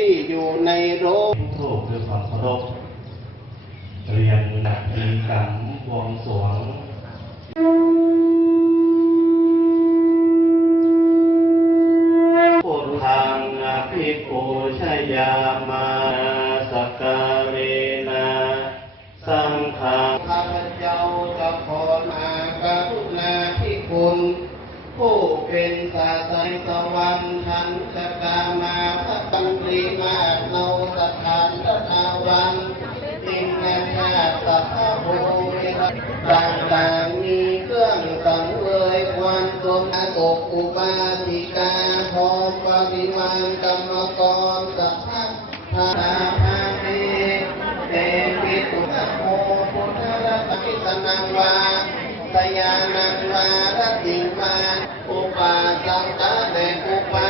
ที่อยู่ในโรงถูกด้วยความเคารพเรียนนักกิจกรรมบวงสรวงพุทธังอภิปูชยามาสักการะสังฆังข้าพเจ้าจะขอนากรุณาธิคุณผู้เป็นศาสนาสวรรค์ทันตกามาพระบังรีมาโนสถานตนาวันติงนาชาสัพพะโภวิรัตต่างๆมีเครื่องสังเวยควันตนอาตกอุบาสิกาพร้อมปริมาณกรรมกรสัพพะทานาเมเตปิตุนะโมพุทธรัตนิสนังวาสยานังวารติมาอุปาสังฆะเดอุปา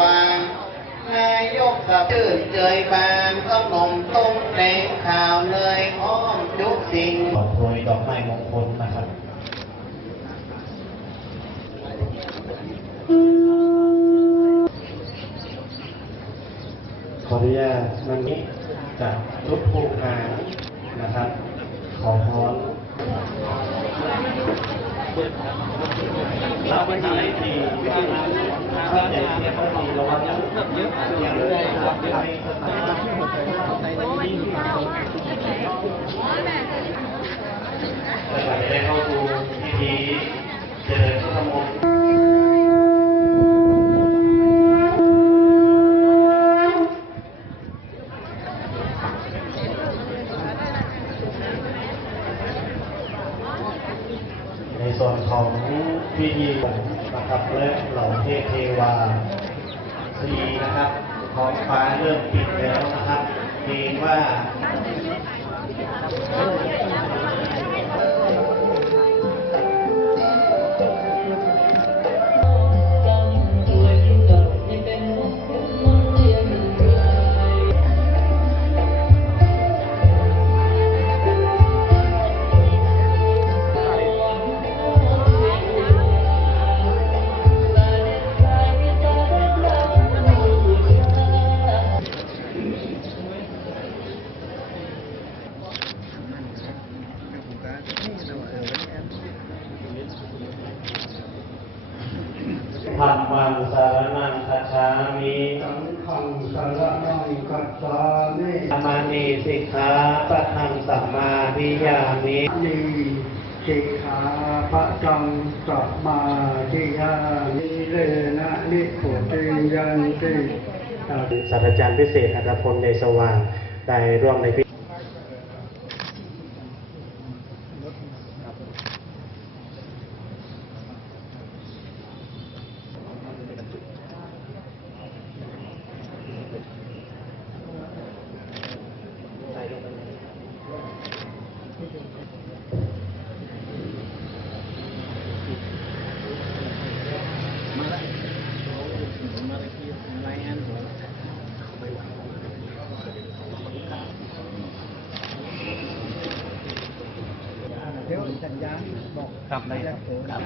นายกกับชื่นเจยบานขนมต้มแดงข่าวเลยอ้อมทุกสิ่งขอโปรยดอกไม้มงคลนะครับขออนุญาตวันนี้จากทุกผู้งานนะครับขอพรเราไปทำอะไรทีถ้าใหญ่เทียบก็ดีเราว่าเยอะอย่างเรื่อยครับเดี๋ยวให้สตาร์แต่ก่อนจะได้เข้าสู่พิธีเจริญพระธรรมองค์ในส่วนของพิธีนะครับและเหล่าเทพเทวาสีนะครับท้องฟ้าเริ่มปิดแล้วนะครับเกรงว่าธัมมังสารนังคัจฉามิสังฆังสรณังคัจฉามิ ธัมมานิสิกขาปะทังสัมมาทิยามินีสิกขาปะจังสัมมาทิยามิเลนะนิพุติยันติศาสตราจารย์พิเศษอัตพลในสว่างได้ร่วมในพิธี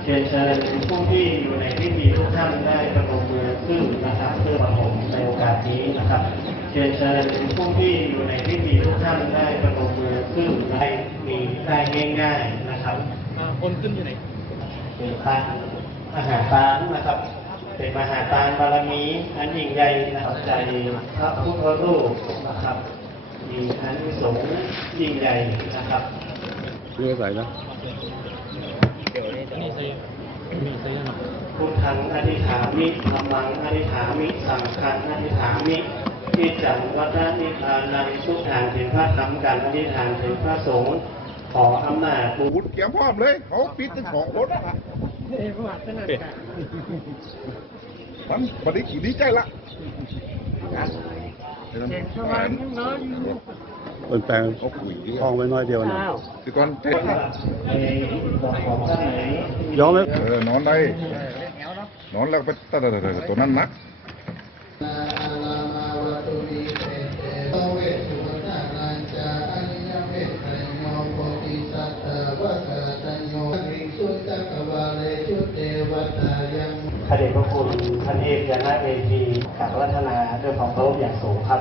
เชิญผู้ที่อยู่ในพิธีทุกท่านได้ประนมมือขึ้นนะครับเพื่อประถมในโอกาสนี้นะครับเชิญผู้ที่อยู่ในพิธีทุกท่านได้ประนมมือขึ้นได้มีได้ง่ายๆนะครับคนขึ้นอยู่ไหนเป็นพระมหาทานนะครับเป็นมหาทานบารมีอันยิ่งใหญ่นะครับใจพระพุทธรูปนะครับมีอานิสงส์ยิ่งใหญ่นะครับเรียกอะไรนะพุทธังอธิษฐามิธัมมังอธิษฐามิสังฆังอธิษฐามิที่จังวัฏนิพพานังทุกทางถึงพระธรรมการอธิษฐานถึงพระสงฆ์ขออำนาจบุตรเกี่ยวพร้อมเลยเขาปิดทั้งสองรถมันบริขีดีใจละเป็นแปลงทองไปน้อยเดียวนะคือตอนเทศยอมไหมนอนได้นอนแล้วไปตัวนั้นนะพระเดชพระคุณท่านเอกยานาเอพีกับรัตนาด้วยความเคารพอย่างสูงครับ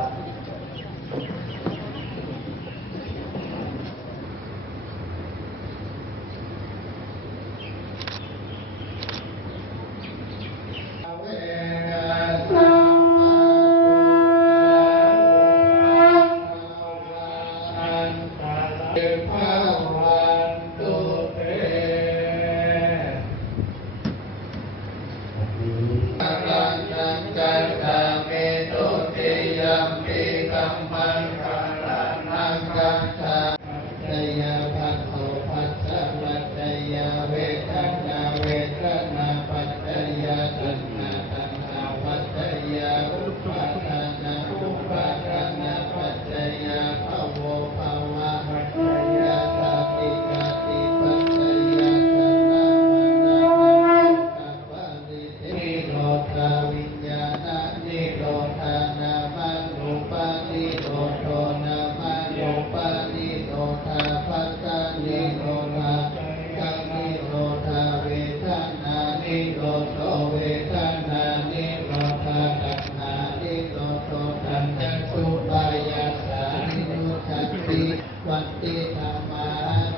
โตเวทนานิโรธาตัณหานิโรโตตัณจักสุปายาสานิโรธัสสิวันติธรรมา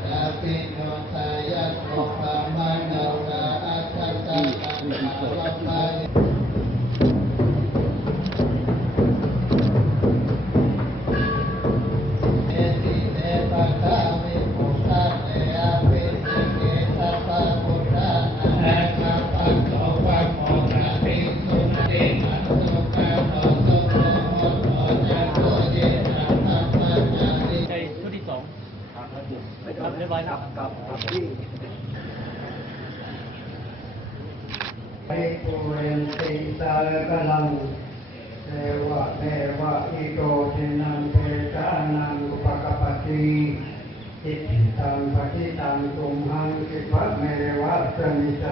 ตาปิโนทายะโสภามานาราอัตตัสสะตัณหาวัปปะเอติเตปะทาวิปุตตะเตอะปิสิเกตัสสะพุทธานะสัพพะโตภะโมนะภิกขุติอัสสุขะโตสุโขโหโตจักขุเยนะสัพพะญาติ ในชุดที่สองครับเรียบร้อยครับครับ ไปปุเรนติสากลังเทวะเทวะอิโตทินังเทจานังอุปกปปติอิทิตังปฏิตังตุมหังคิปะเมวะสมิจ